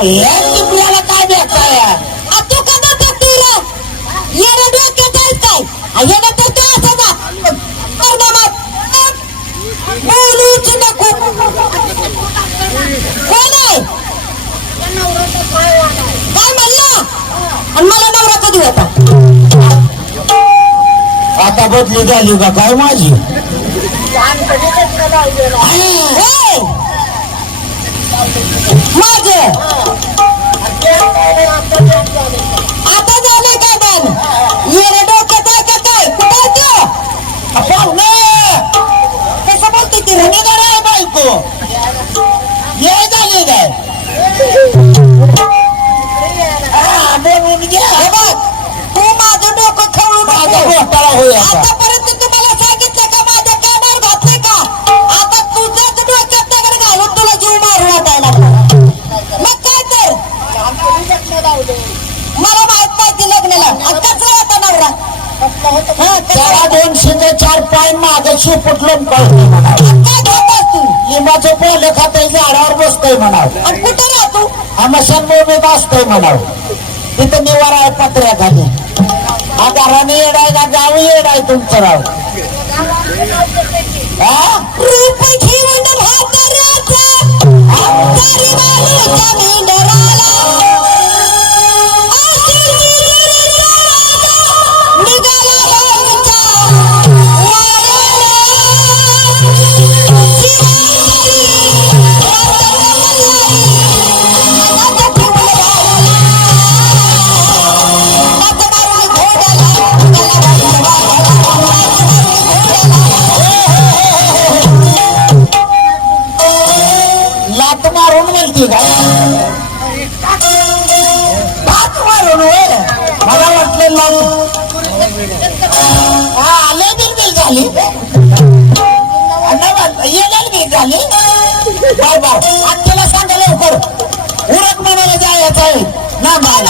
काय भेटताय तू कदा डोक्यात आहेस काय येणं तर तू असं जा बोलूच नको कोण आहे काय म्हणला आणि मला नवरा कधी होता आता बदली झाली का काय माझी हे! माझं आता झालं काय बन त्याला? दोन शिंदे चार पाय मागे शिपटलून कळते म्हणा लिंबाचं पोलं खातंय झाडावर बसतंय म्हणाव. कुठे राहतो? आमशान मोमेत असतंय म्हणाव. तिथं निवारा आहे पत्र्याखाली हा घराने येडाय का गाव येडाय तुमचं राव. हा? रूप मारून मिळते का मारून मला वाटलं लात हा आले बिलबिल झाली येणार बी झाली बाय बर आजच्याला सांगा लवकर उरक म्हणायला जायचं आहे ना बाय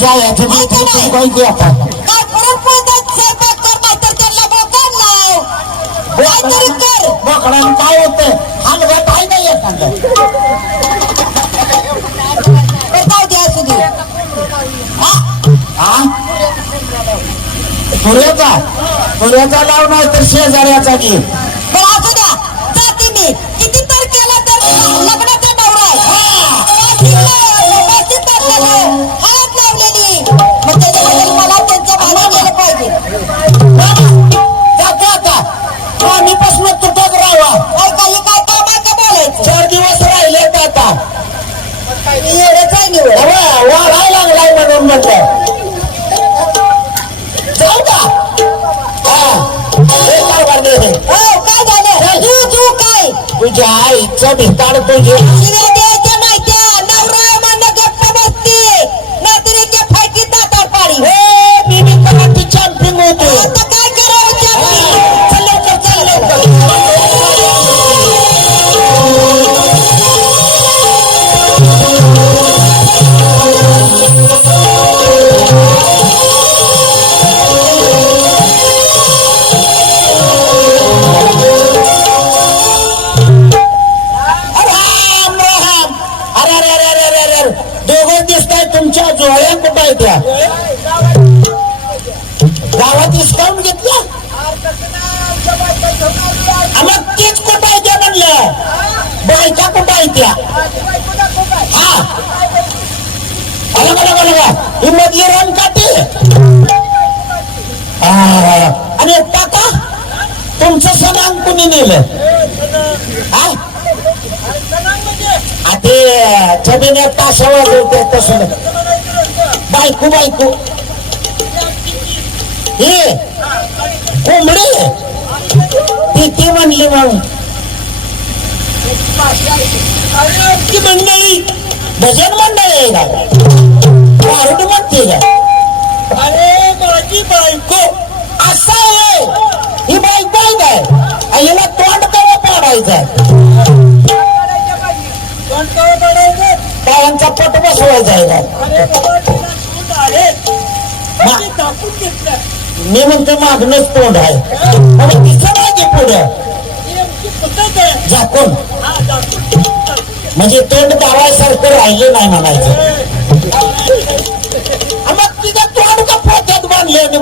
त्यांना बोकाड लाव काहीतरी कर. बोकडानं काय होतंय हलगत आहे नाही एखादं हे हा? हा? सूर्याचा? सूर्याचा लाव नाही तर शेजाऱ्याचा घे. तुझ्या आईचं भिताड तुझे होत्या गावात डिस्काउंट घेतला? मग तेच कुठं आहे त्या म्हणलं? बायका कुठं आहे त्या? हा. अरे बघा बघा बघा. ही मधली रन काटे आणि काका तुमचं सणांग कुणी नेलं? हा? ते जमिनीत ताशा तसं. बायको बायको. हे कोंबडी? ती ती म्हणली मग ती मंडळी भजन मंडळी आहे का पारुड म्हणते का अरे माझी बायको. असं आहे. ही बायको आहे काय? हिला तोंड कवा पाडायचं पायांचा पट बसवायचा आहे का काढून घेतलं मी म्हणतो मागणंच तोंड आहे मला दिसत आहे पुढं झाकून म्हणजे तोंड दावायसारखं राहिलं नाही म्हणायचं मग तिथं तोंड का पोत्यात बांधलंय आणि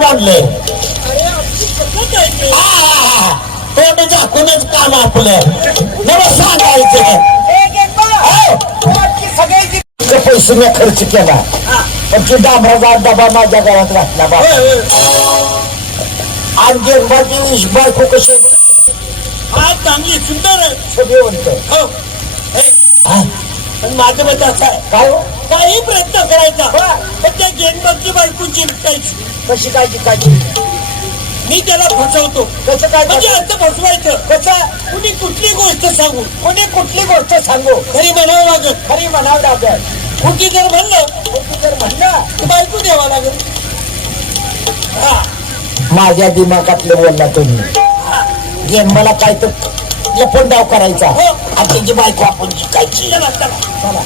हा, हा, हा. तोंड झाकूनच काम आपलं मला सांगायचं हो. पैसे मी खर्च केला ती डांबराचा डबा माझ्या घरात घातला बा आणि गेंबाची बायको कशी. हा चांगली सुंदर आहे. सगळे म्हणतो. हो. हे, हा, पण माझं मत असं आहे. काय हो? काही प्रयत्न करायचा. पण त्या गेंडबाची बायको जिंकायची कशी काय जिंकायची मी त्याला फसवतो. कसं काय म्हणजे असं फसवायचं. कसं? कुणी कुठली गोष्ट सांगू? कोणी कुठली गोष्ट सांगू? खरी म्हणावं लागत खरी म्हणावं लागेल. कुठली जर म्हणलं कुठली जर म्हणलं तर बायको द्यावा लागेल. हा. माझ्या दिमागातलं बोलला तुम्ही. जे मला काय तर लपण डाव करायचा. हो. आणि त्याची बायको आपण जिंकायची. चला चला.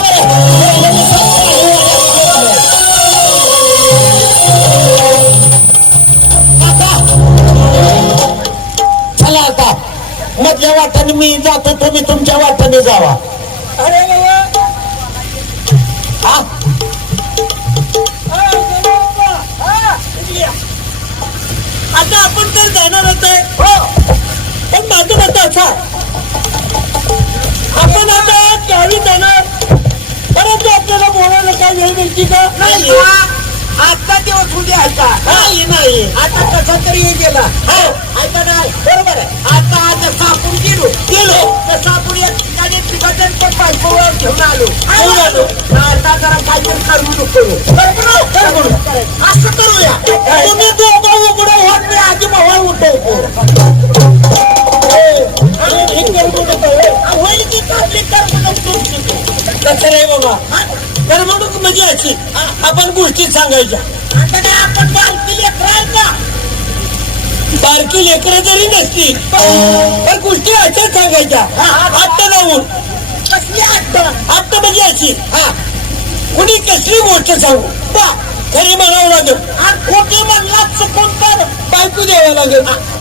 बरं मधल्या वाटाने मी जातो तुम्ही तुमच्या वाटाने जावा. अरे आता आपण तर जाणार आहे हो. पण माझं मत असं. आपण आता गावी जाणार. परंतु आपल्याला बोलायला काय वेळ मिळते का? नाही आजचा दिवस उद्या ऐका नाही नाही. आता कसा तरी हे गेला. हो. ऐका नाही? बरोबर आहे. आता आज जरा काहीतरी करू नको. बरोबर करू असं करूया. तुम्ही दोघं उघडं होत मी आधी मोबाईल उठवतो. होईल की आपली करमणूक तुमची कसं रे बाबा. करमणूक म्हणजे अशी. आपण गोष्टी सांगायच्या. आता काय आपण बालकी लेकरं का? बारकी लेकरं जरी नसली पण गोष्टी अशा सांगायच्या. आत्ता जाऊन कसली आठवण आत्ता म्हणजे अशी. हा. कुणी कसली गोष्ट सांगू? बा खरी म्हणावं लागेल. आणि खोटी म्हणला चुकून तर बायको द्यावं लागेल.